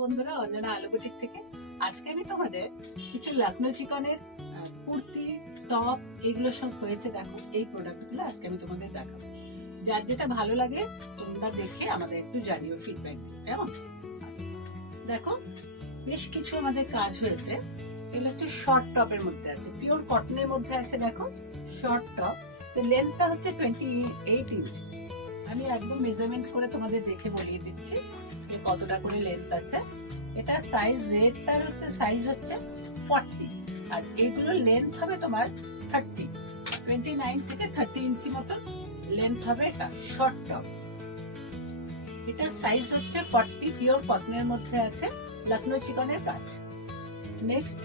বন্ধুরা, অঞ্জনা আলু বুটিক থেকে আজকে আমি তোমাদের কিছু লখনৌ চিকনের কুর্তি, টপ এগুলো সব হয়েছে। দেখো, এই প্রোডাক্টগুলো আজকে আমি তোমাদের দেখাবো। যার যেটা ভালো লাগে তোমরা দেখে আমাদের একটু জানিও, ফিডব্যাক দিও, কেমন? আচ্ছা, দেখো বেশ কিছু আমাদের কাজ হয়েছে। এগুলো একটু শর্ট টপের মধ্যে আছে, পিওর কটনের মধ্যে আছে। দেখো, শর্ট টপ, তো লেন্থটা হচ্ছে 28 ইঞ্চি। আমি একদম মেজারমেন্ট করে তোমাদের দেখে বলিয়ে দিচ্ছি যে কতটা করে লেন্থ আছে। এটা সাইজ, রেডটার হচ্ছে সাইজ হচ্ছে 40, আর এগুলো লেন্থ হবে তোমার 30, 29 থেকে 30 ইঞ্চি মতন লেন্থ হবে। এটা শর্ট টপ, এটা সাইজ হচ্ছে 40, পিওর কটনের মধ্যে আছে, লখনৌ চিকনের কাজ। নেক্সট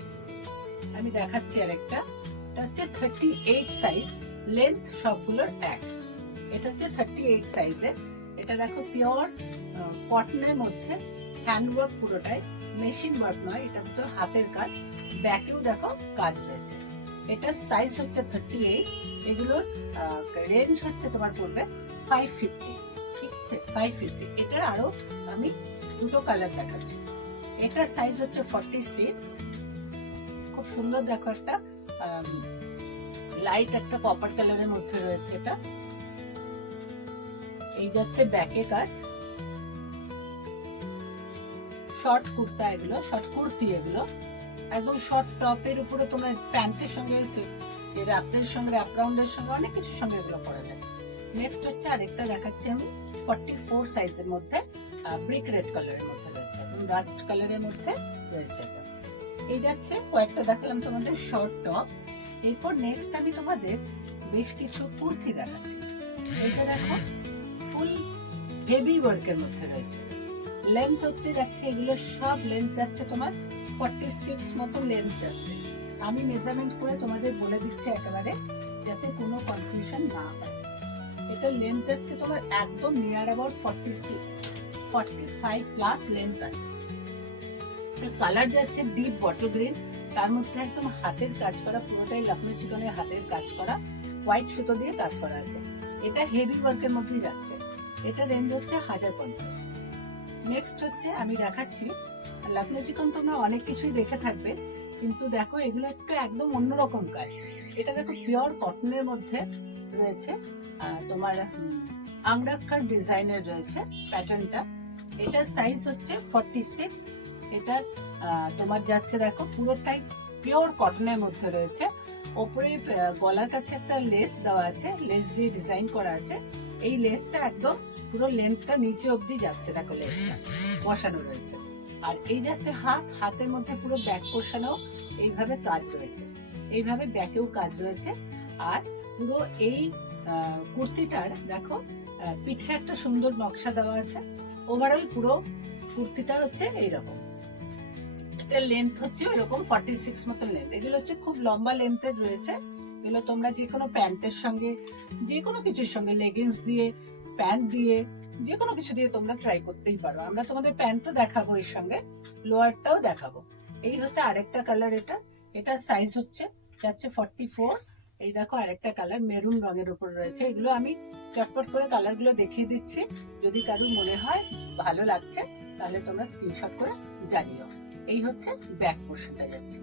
আমি দেখাচ্ছি আরেকটা, এটা হচ্ছে 38 সাইজ, লেন্থ সবগুলোর এক। এটা হচ্ছে 38 সাইজের। এটা দেখো পিওর কটনের মধ্যে, হ্যান্ডওয়ার্ক পুরোটাই, মেশিন ওয়ার্ক নয়, এটা তো হাতের কাজ। ব্যাকেও দেখো কাজ রয়েছে। এটা সাইজ হচ্ছে 38, এগুলোর রেঞ্জ হচ্ছে তোমার পড়বে 550। ঠিক আছে, 550। এটার আরো আমি দুটো কালার দেখাচ্ছি। এটা সাইজ হচ্ছে 46, খুব সুন্দর। দেখো একটা লাইট একটা কপার কালারের মধ্যে রয়েছে। এটা এই যাচ্ছে ব্যাকে কাজ, শর্ট কুর্তা, এগুলো শর্ট কুর্তি, এগুলো একদম শর্ট টপের উপরে তোমার প্যান্টের সঙ্গে, র্যাপের সঙ্গে, র্যাপ রাউন্ডের সঙ্গে, অনেক কিছুর সঙ্গে এগুলো পরা যায়। নেক্সট হচ্ছে আরেকটা দেখাচ্ছি আমি, 44 সাইজের মধ্যে, ব্রিক রেড কালারের মধ্যে রয়েছে, এবং রাস্ট কালারের মধ্যে রয়েছে। এটা এই যাচ্ছে কয়েকটা দেখালাম তোমাদের শর্ট টপ। এরপর নেক্সট আমি তোমাদের বেশ কিছু কুর্তি দেখাচ্ছি। এটা দেখো ফুল হেভি ওয়ার্কের মধ্যে রয়েছে। লেন্থ হচ্ছে যাচ্ছে, এগুলো সব লেন্থ যাচ্ছে তোমার 46 মতো লেন্থ যাচ্ছে। আমি মেজারমেন্ট করে তোমাদের বলে দিচ্ছি একেবারে, যাতে কোনো কনফিউশন না হয়। এটা লেন্থ যাচ্ছে তোমার একদম নিয়ার অ্যাবাউট 46, 45 প্লাস লেন্থ আছে। কালার যাচ্ছে ডিপ বটল গ্রিন, তার মধ্যে একদম হাতের কাজ করা, পুরোটাই লখনৌ চিকনের হাতের কাজ করা, হোয়াইট সুতো দিয়ে কাজ করা আছে। এটা হেভি ওয়ার্কের মধ্যেই যাচ্ছে। এটা রেঞ্জ হচ্ছে 1050। নেক্সট হচ্ছে আমি দেখাচ্ছি লখনৌ চিকন, তোমরা অনেক কিছুই দেখে থাকবে, কিন্তু দেখো এগুলো একটু একদম অন্যরকম কাজ। এটা দেখো পিওর কটনের মধ্যে রয়েছে, তোমার আংরাক্ষা ডিজাইনের রয়েছে প্যাটার্নটা। এটার সাইজ হচ্ছে 46। এটা তোমার যাচ্ছে দেখো পুরোটাই পিওর কটনের মধ্যে রয়েছে। ওপরে গলার কাছে একটা লেস দেওয়া আছে, লেস দিয়ে ডিজাইন করা আছে। এই লেসটা একদম পুরো লেন্থটা নিচে অবধি যাচ্ছে, দেখো লেসটা বসানো রয়েছে। আর এই যাচ্ছে হাত, হাতের মধ্যে পুরো ব্যাক পোর্শনেও এইভাবে কাজ রয়েছে, এইভাবে ব্যাকেও কাজ রয়েছে। আর পুরো এই কুর্তিটার দেখো পিঠে একটা সুন্দর নকশা দেওয়া আছে। ওভারঅল পুরো কুর্তিটা হচ্ছে এইরকম। এটা লেন্থ হচ্ছে ওইরকম 46 মতো লেন্থ। এগুলো হচ্ছে খুব লম্বা লেন্থের রয়েছে। এগুলো তোমরা যে কোনো প্যান্টের সঙ্গে, যে কোনো কিছুর সঙ্গে, লেগিংস দিয়ে, প্যান্ট দিয়ে, যে কোনো কিছু দিয়ে তোমরা ট্রাই করতেই পারো। আমরা তোমাদের প্যান্টও দেখাবো, এর সঙ্গে লোয়ারটাও দেখাবো। এই হচ্ছে আরেকটা কালার। এটা সাইজ হচ্ছে যাচ্ছে 44। এই দেখো আরেকটা কালার মেরুন রঙের উপর রয়েছে। এগুলো আমি চটপট করে কালারগুলো দেখিয়ে দিচ্ছি, যদি কারোর মনে হয় ভালো লাগছে তাহলে তোমরা স্ক্রিনশট করে জানিও। এই হচ্ছে ব্যাক পোর্শনটা যাচ্ছে।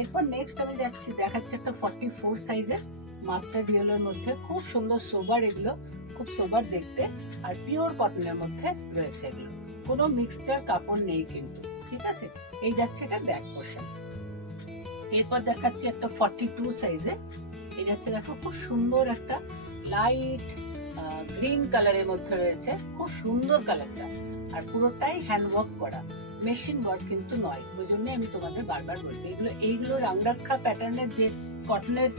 এরপর নেক্সট আমি দেখাচ্ছি একটা 44 সাইজের মাস্টার্ড ইয়েলোর মধ্যে, খুব সুন্দর সোবার, এগুলো খুব সোবার দেখতে, আর পিওর কটনের মধ্যে রয়েছে। এগুলো কোনো মিক্সচার কাপড় নেই কিন্তু, ঠিক আছে। এই যাচ্ছে এটা ব্যাক পোর্শন। এরপর দেখাচ্ছি একটা 42 সাইজে। এই যাচ্ছে দেখো খুব সুন্দর একটা লাইট গ্রিন কালারের মধ্যে রয়েছে, খুব সুন্দর কালারটা, আর পুরোটাই হ্যান্ডওয়ার্ক করা, মেশিন ওয়ার্ক কিন্তু নয়। ওই জন্য আমি তোমাদের বারবার বলছি, এইগুলো রাংরাক্ষা প্যাটার্নের যে কটনের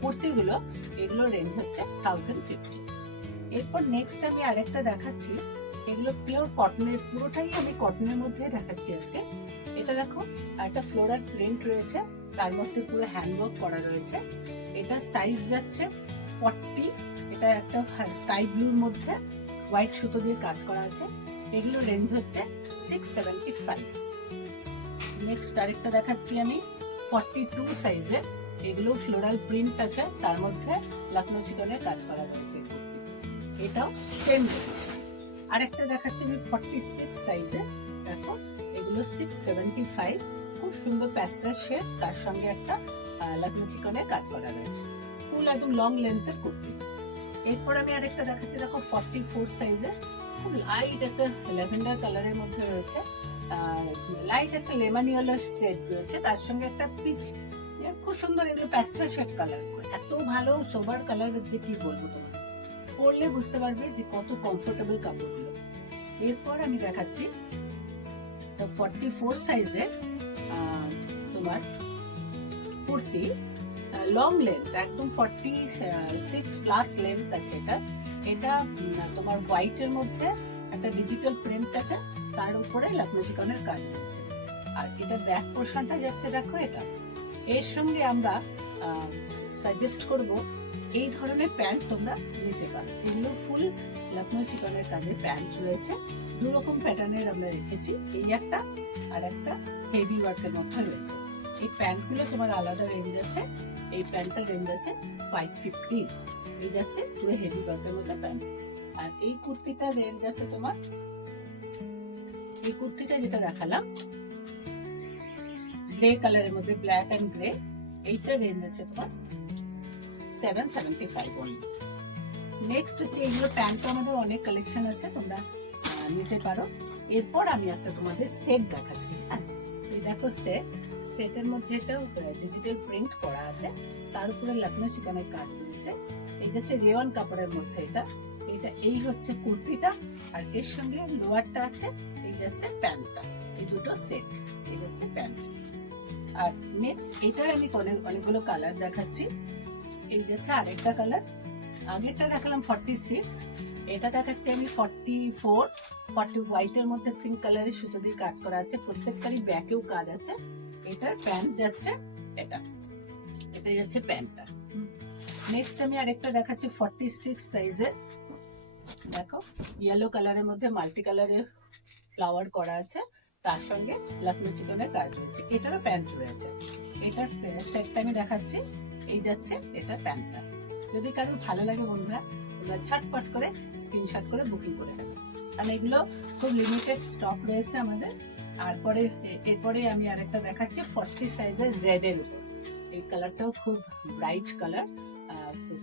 কুর্তিগুলো, এগুলো রেঞ্জ হচ্ছে 1050। এরপর নেক্সট আমি আরেকটা দেখাচ্ছি, এগুলো পিওর কটনের, পুরোটাই আমি কটনের মধ্যে দেখাচ্ছি আজকে। এটা দেখো একটা ফ্লোরাল প্রিন্ট রয়েছে, তার মধ্যে পুরো হ্যান্ডওয়ার্ক করা রয়েছে। এটা সাইজ যাচ্ছে 40। এটা একটা স্কাই ব্লুর মধ্যে হোয়াইট সুতো দিয়ে কাজ করা আছে। এগুলো রেঞ্জ হচ্ছে 675। নেক্সট আরেকটা দেখাচ্ছি আমি 42 সাইজের। এগুলো ফ্লোরাল প্রিন্ট আছে, তার মধ্যে লখনৌ চিকনের কাজ করা রয়েছে। এটাও সেম রেঞ্জ। আরেকটা দেখাচ্ছি আমি 46 সাইজে। এগুলো 675, খুব সুন্দর প্যাস্টেল শেড, তার সঙ্গে একটা লখনৌ চিকনের কাজ করা রয়েছে, ফুল একদম লং লেন্থের কুর্তি। এরপর আমি আরেকটা দেখাচ্ছি, দেখো 44 সাইজের, খুব লাইট একটা ল্যাভেন্ডার কালারের মধ্যে রয়েছে, লাইট একটা লেমন ইয়েলো শেড রয়েছে, তার সঙ্গে একটা পিচ, খুব সুন্দর এগুলো প্যাস্টেল শেড কালার, এত ভালো সোবার কালার যে কি বলবো, তোমাদের পরলে বুঝতে পারবে যে কত কমফোর্টেবল কাপড়গুলো। এরপর আমি দেখাচ্ছি 44 সাইজের তোমার কুর্তি, লং লেন্থ, একদম 46 প্লাস লেন্থ আছে এটা। এটা তোমার হোয়াইটের মধ্যে একটা ডিজিটাল প্রিন্ট আছে, তার উপরে লখনৌ চিকনের কাজ রয়েছে, আর এটা ব্যাক পোর্শনটা যাচ্ছে দেখো এটা। এর সঙ্গে আমরা সাজেস্ট করব এই ধরনের প্যান্ট তোমরা নিতে পারো, এগুলো ফুল লখনৌ চিকনের কাজের প্যান্ট রয়েছে, দু রকম প্যাটার্নের আমরা রেখেছি, এই একটা আর একটা হেভি ওয়ার্কের মধ্যে রয়েছে। এই প্যান্টগুলো তোমার আলাদা রেঞ্জ আছে, এই প্যান্টটার রেঞ্জ আছে 550, এই যাচ্ছে পুরো হেভি ওয়ার্কের মধ্যে প্যান্ট। আর এই কুর্তিটার রেঞ্জ আছে তোমার, এই কুর্তিটা যেটা দেখালাম গ্রে কালারের মধ্যে, ব্ল্যাক এন্ড গ্রে, এইটার রেঞ্জ আছে তোমার 775 অনলি। নেক্সট হচ্ছে এগুলো প্যান্ট, আমাদের অনেক কালেকশন আছে, তোমরা নিতে পারো। এরপর আমি একটা তোমাদের সেট দেখাচ্ছি, হ্যাঁ এই দেখো সেট, সেটের মধ্যে একটা ডিজিটাল প্রিন্ট করা আছে, তার উপরে লখনৌ চিকনের কাজ রয়েছে, এটা হচ্ছে রেওয়ান কাপড়ের মধ্যে, এটা এই হচ্ছে কুর্তিটা, আর এর সঙ্গে লোয়ারটা আছে, এই যাচ্ছে প্যান্টটা, এই দুটো সেট, এই যাচ্ছে প্যান্ট। আর নেক্সট এটার আমি অনেকগুলো কালার দেখাচ্ছি, এই যাচ্ছে আরেকটা কালার, আগেরটা দেখালাম 46, এটা দেখাচ্ছি আমি 44, 40 হোয়াইটের মধ্যে পিঙ্ক কালারের সুতো দিয়ে কাজ করা আছে, প্রত্যেকটারই ব্যাকেও কাজ আছে। এটার প্যান্ট যাচ্ছে এটা যাচ্ছে প্যান্টটা। নেক্সট আমি আরেকটা দেখাচ্ছি 46 সাইজের, দেখো ইয়েলো কালারের মধ্যে মাল্টি কালারের ফ্লাওয়ার করা আছে, তার সঙ্গে লখনৌ চিকনের কাজ রয়েছে, এটারও প্যান্ট রয়েছে। এটার সেটটা আমি দেখাচ্ছি, এই যাচ্ছে এটা প্যান্টটা। যদি কারোর ভালো লাগে বন্ধুরা, তোমরা ঝটপট করে স্ক্রিনশট করে বুকিং করে নেবে, কারণ এগুলো খুব লিমিটেড স্টক রয়েছে আমাদের। এরপরে আমি আরেকটা দেখাচ্ছি 40 সাইজের রেড এর উপর, এই কালারটাও খুব ব্রাইট কালার,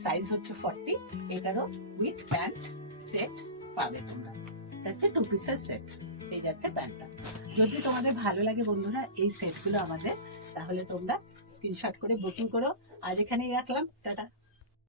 সাইজ হচ্ছে 40, এটারও উইথ প্যান্ট সেট পাবে তোমরা, এটা 2 পিসের সেট, এই যাচ্ছে প্যান্টটা। যদি তোমাদের ভালো লাগে বন্ধুরা এই সেটগুলো আমাদের, তাহলে তোমরা স্ক্রিনশট করে বুকিং করো। আজ এখানেই রাখলাম, টাটা।